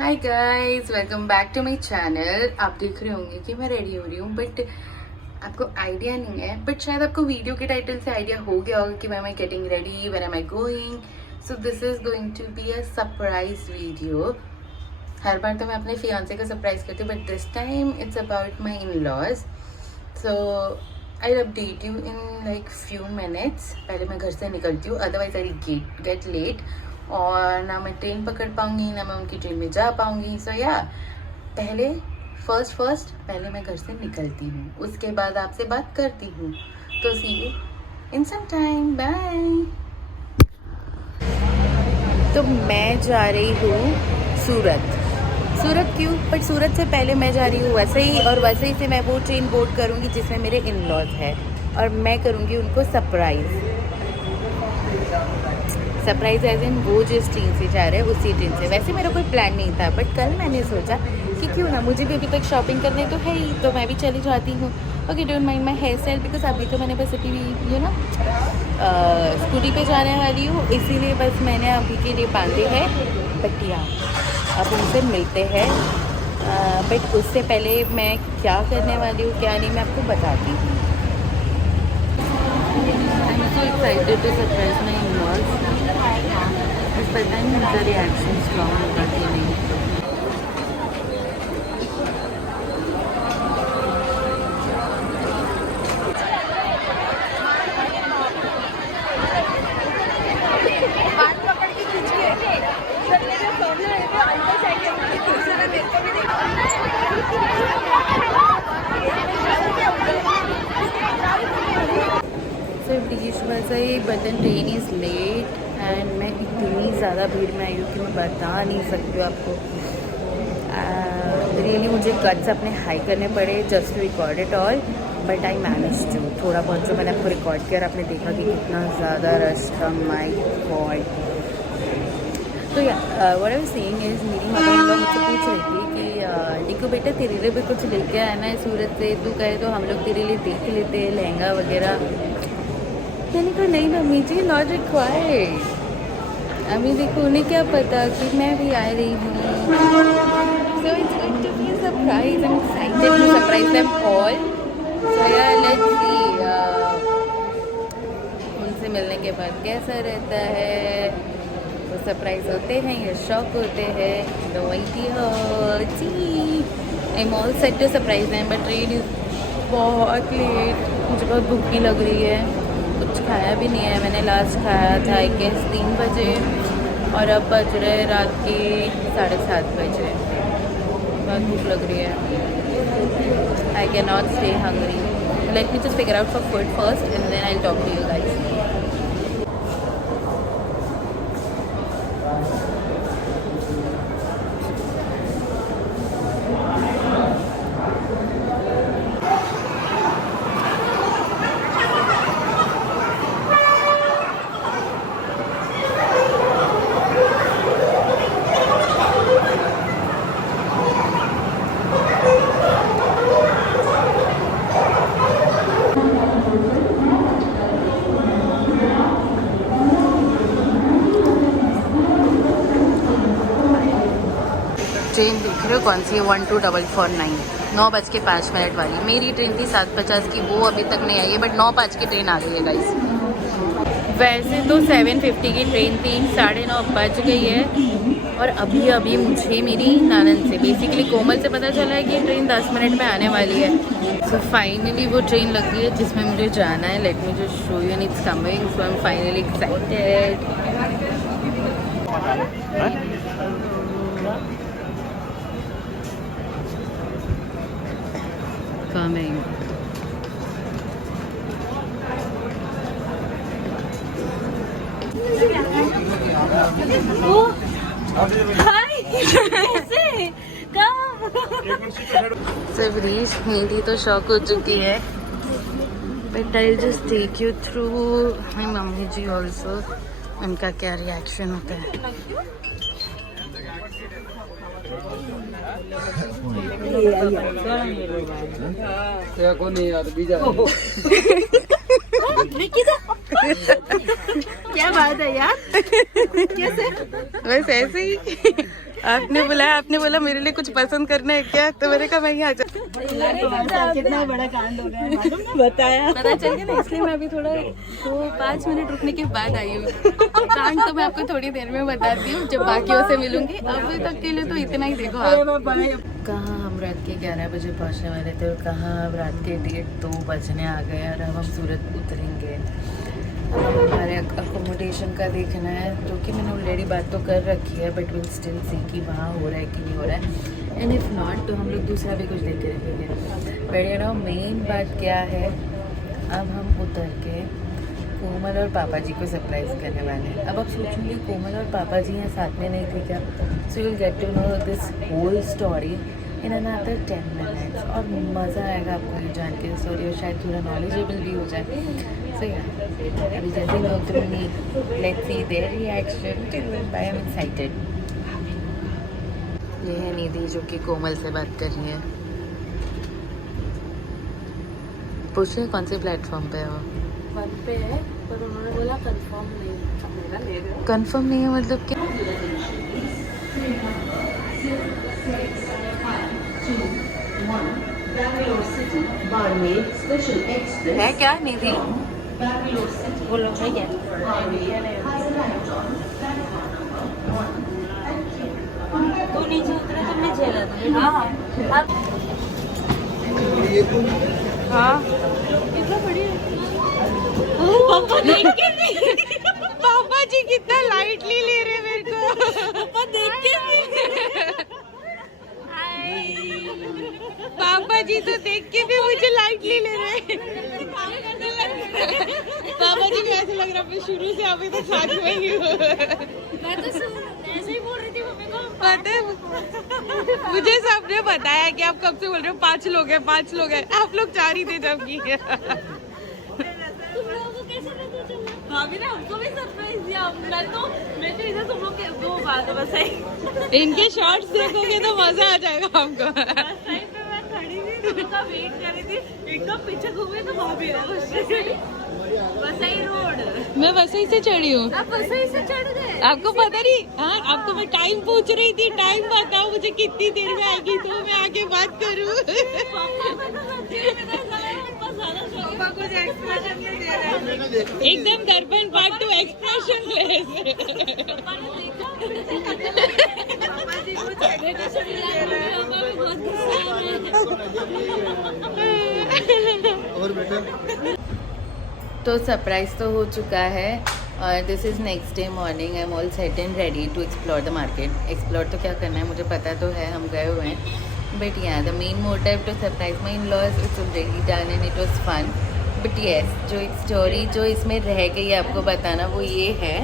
Hi guys, welcome back to my channel. आप देख रहे होंगे कि मैं रेडी हो रही हूँ, बट आपको आइडिया नहीं है। बट शायद आपको वीडियो के टाइटल से आइडिया हो गया होगा कि when am I getting ready, when am I going. So this is going to be a surprise video. हर बार तो मैं अपने फियांसे को सरप्राइज करती हूँ, but this time it's about my in laws. So I update you in like few minutes. पहले मैं घर से निकलती हूँ, अदरवाइज आई गेट लेट और ना मैं ट्रेन पकड़ पाऊंगी, ना मैं उनकी ट्रेन में जा पाऊंगी। सो या पहले पहले मैं घर से निकलती हूँ, उसके बाद आपसे बात करती हूँ। तो see you in some time, bye. तो मैं जा रही हूँ सूरत। सूरत क्यों? बट सूरत से पहले मैं जा रही हूँ वसई, और वसई से मैं वो ट्रेन बोर्ड करूँगी जिसमें मेरे इन लॉज है, और मैं करूँगी उनको सरप्राइज एज इन वो जिस ट्रेन से जा रहे हैं उसी ट्रेन से। वैसे मेरा कोई प्लान नहीं था, बट कल मैंने सोचा कि क्यों ना, मुझे भी अभी तक शॉपिंग करने तो है ही, तो मैं भी चली जाती हूँ। Okay, don't mind my hair style, because अभी तो मैंने बस अभी स्कूटी पे जाने वाली हूँ, इसीलिए बस मैंने अभी के लिए बांधे है। बट या अब उनसे मिलते हैं, बट उससे पहले मैं क्या करने वाली हूँ क्या नहीं मैं आपको बताती हूँ। I am so excited to surprise my in-laws. पता नहीं उनका रिएक्शन स्ट्रॉन्ग होगा कि नहीं। वैसे but train is late and मैं इतनी ज़्यादा भीड़ में आई हूँ कि मैं बता नहीं सकती हूँ आपको। रियली मुझे कट्स अपने हाई करने पड़े just to record it all, but I manage to. थोड़ा बहुत जो मैंने आपको रिकॉर्ड किया और आपने देखा कि कितना ज़्यादा रश था, माय गॉड। तो या what I was saying is, मेरी मदर मुझसे पूछ रही थी कि डिको बेटा तेरे लिए भी कुछ लेके आना है सूरत से, तू कहे तो हम लोग तेरे लिए देख लेते हैं लहंगा वगैरह। मैंने कहा नहीं मम्मी जी, नॉट रिक्वायर्ड। अभी देखो उन्हें क्या पता कि मैं भी आ रही हूँ। So it's going to be a surprise. I am excited to surprise them all. So yeah let's सी उनसे मिलने के बाद कैसा रहता है। वो सरप्राइज होते हैं या शॉक होते हैं, the wait see. I am all set to surprise them, but train is late लेट। मुझे बहुत भूख भी लग रही है, कुछ खाया भी नहीं है। मैंने लास्ट खाया था आई गेस 3 बजे, और अब बज रहे रात के 7:30 बजे। बहुत भूख लग रही है। I can not stay hungry. Let me just figure out for food first and then I will talk to you guys. Train देख रहे हो कौन सी है? 124449, 9:05 वाली। मेरी ट्रेन थी 7:50 की, वो अभी तक नहीं आई है, बट 9:05 की ट्रेन आ गई है गाइस। वैसे तो 7:50 की ट्रेन थी, 9:30 बज गई है। और अभी अभी मुझे मेरी नानन से, बेसिकली कोमल से पता चला है कि ट्रेन 10 मिनट में आने वाली है। सो फाइनली वो ट्रेन लग गई है जिसमें मुझे जाना है। Let me just show you and it's coming. So I am finally excited. Coming. सबरीश मेरी तो शौक हो चुकी है, but I just take you through my mummy ji also, उनका क्या रिएक्शन होता है। क्या बात है यार, कैसे? बस ऐसे ही। आपने बोला मेरे लिए कुछ पसंद करना है क्या, तो मैंने कहा मैं ही आ जाऊँ। कितना बड़ा कांड हो गया है, मालूम ना? बताया, पता चल गया ना, इसलिए मैं अभी थोड़ा 5 मिनट रुकने के बाद आई हूँ। कांड तो मैं आपको थोड़ी देर में बताती हूँ जब बाकियों से मिलूंगी। अभी तक के लिए तो इतना ही देखो आप। कहाँ हम रात के 11 बजे पहुँचने वाले थे और कहाँ अब रात के 1:30-2 बजने आ गए और अब हम सूरत उतरेंगे। हमारे अकोमोडेशन का देखना है, जो कि मैंने ऑलरेडी बात तो कर रखी है, बट विल स्टिल सी कि वहाँ हो रहा है कि नहीं हो रहा है। एंड इफ़ नॉट तो हम लोग दूसरा भी कुछ देख के रखेंगे। बढ़िया रहो। मेन बात क्या है, अब हम उतर के कोमल और पापा जी को सरप्राइज करने वाले हैं। अब आप सोचेंगे कोमल और पापा जी यहाँ साथ में नहीं थे क्या? So will get to know this whole story in another 10 minutes और मज़ा आएगा आपको ये जान के स्टोरी, और शायद थोड़ा नॉलेजेबल भी हो जाए। सो या अभी जैसे ही लोग तुमने let's see their reaction till I am excited. ये है निधि जो कि कोमल से बात कर रही है। पूछ रहे कौन से प्लेटफॉर्म पे हो? 1 पे है, पर उन्होंने बोला कंफर्म नहीं। मेरा ले रहे हो? कंफर्म नहीं है मतलब क्या? है क्या निधि? बोलो है क्या? तो नीचे उतरे तो मैं झेला था। हाँ हाँ कितना बड़ी है। पापा जी कितना लाइटली ले रहे मेरे को। पापा देख के पापा जी तो देख के भी मुझे लाइटली ले रहे। पापा जी को ऐसे लग रहा है शुरू से अभी तक साथ में ही हूँ। मैं तो ऐसे ही बोल रही थी मम्मी को। पता है मुझे सबने बताया कि आप कब से बोल रहे हो 5 लोग हैं 5 लोग हैं, आप लोग 4 ही थे जबकि। तुम लोगों को कैसे पता चला? भाभी ने हमको भी सरप्राइज दिया। मैं तो इधर तुम लोग के 2 बात बस है। इनके शॉर्ट्स देखोगे तो मजा आ जाएगा हमको। साइड पे मैं खड़ी थी, तुम लोग का वेट कर रही थी, एकदम पीछे घूमे तो भाभी है वसई रोड। मैं वसई से चढ़ी हूँ। आप वसई से चढ़ गए? आपको पता नहीं? हाँ आपको मैं टाइम पूछ रही थी, टाइम बताओ मुझे कितनी देर में आएगी तो मैं आके बात करूँ। एकदम दर्पण पार्ट 2 एक्सप्रेशन और बेटा तो सरप्राइज तो हो चुका है और this is next day morning. I am all set and ready to explore the market. Explore तो क्या करना है मुझे पता तो है, हम गए हुए हैं, but yeah the main motive to surprise my in-laws it's already done and it was fun. But yes जो एक स्टोरी जो इसमें रह गई है आपको बताना वो ये है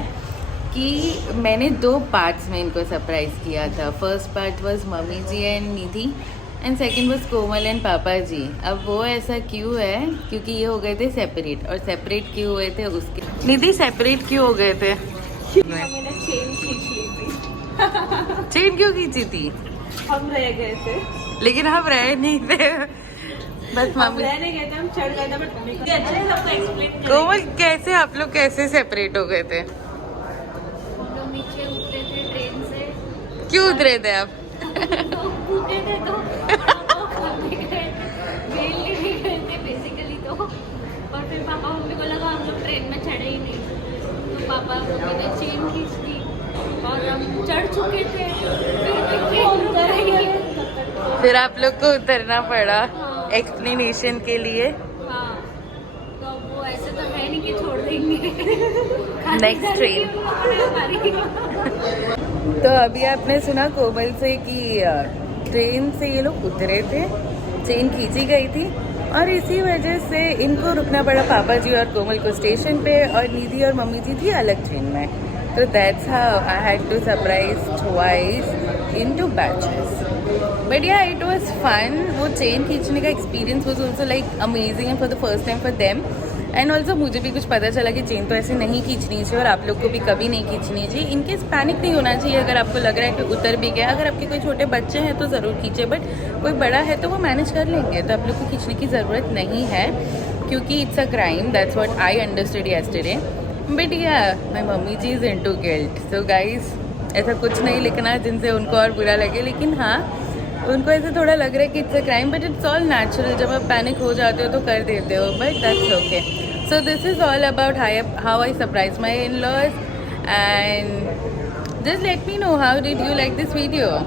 कि मैंने 2 पार्ट्स में इनको सरप्राइज़ किया था। फर्स्ट पार्ट वॉज मम्मी ji and Nidhi and second was Komal and पापा जी। अब वो ऐसा क्यों है क्योंकि ये हो गए थे सेपरेट, और सेपरेट क्यों हुए थे उसके निधि सेपरेट क्यों हो गए थे? मैंने चेन खींच ली थी। चेन क्यों खींची थी? हम रह गए थे, लेकिन हम रहे नहीं थे, बस हम मम्मी। रहने गए थे, हम चढ़ गए थे, बट मम्मी को अच्छे से सबको एक्सप्लेन कर। कोमल कैसे आप लोग कैसे सेपरेट हो गए थे? हम लोग नीचे उतरे थे ट्रेन से। क्यों उतरे थे आप? भूखे थे तो खाने गए, बेल लेने गए थे बेसिकली तो। और फिर पापा मम्मी को लगा हम लोग ट्रेन में चढ़े ही नहीं, तो पापा मम्मी ने चेन खींच दी और हम चढ़ चुके थे, फिर उतर गए। फिर आप लोग को उतरना पड़ा हाँ। एक्सप्लेनेशन के लिए। हाँ, तो वो ऐसे तो है नहीं कि छोड़ देंगे। Next train। तो अभी आपने सुना कोमल से कि ट्रेन से ये लोग उतरे थे, चेन खींची गई थी और इसी वजह से इनको रुकना पड़ा पापा जी और कोमल को स्टेशन पे, और निधि और मम्मी जी थी अलग ट्रेन में। तो that's how I had to surprise twice in 2 batches. But yeah it was fun. वो चेन खींचने का experience was also like amazing and for the first time for them. And also मुझे भी कुछ पता चला कि चेन तो ऐसे नहीं खींचनी चाहिए और आप लोग को भी कभी नहीं खींचनी चाहिए। इनकेस पैनिक नहीं होना चाहिए अगर आपको लग रहा है कि उतर भी गया। अगर आपके कोई छोटे बच्चे हैं तो ज़रूर खींचे, बट कोई बड़ा है तो वो मैनेज कर लेंगे, तो आप लोग को खींचने की ज़रूरत नहीं है क्योंकि it's a crime. That's what I understood yesterday. But yeah my mummy ji is into guilt, so guys ऐसा कुछ नहीं लिखना जिनसे उनको और बुरा लगे, लेकिन हाँ उनको ऐसे थोड़ा लग रहा है कि it's a crime, but it's all natural. जब आप पैनिक हो जाते हो तो कर देते हो, but that's okay. So this is all about how I surprise my in-laws, and just let me know how did you like this video.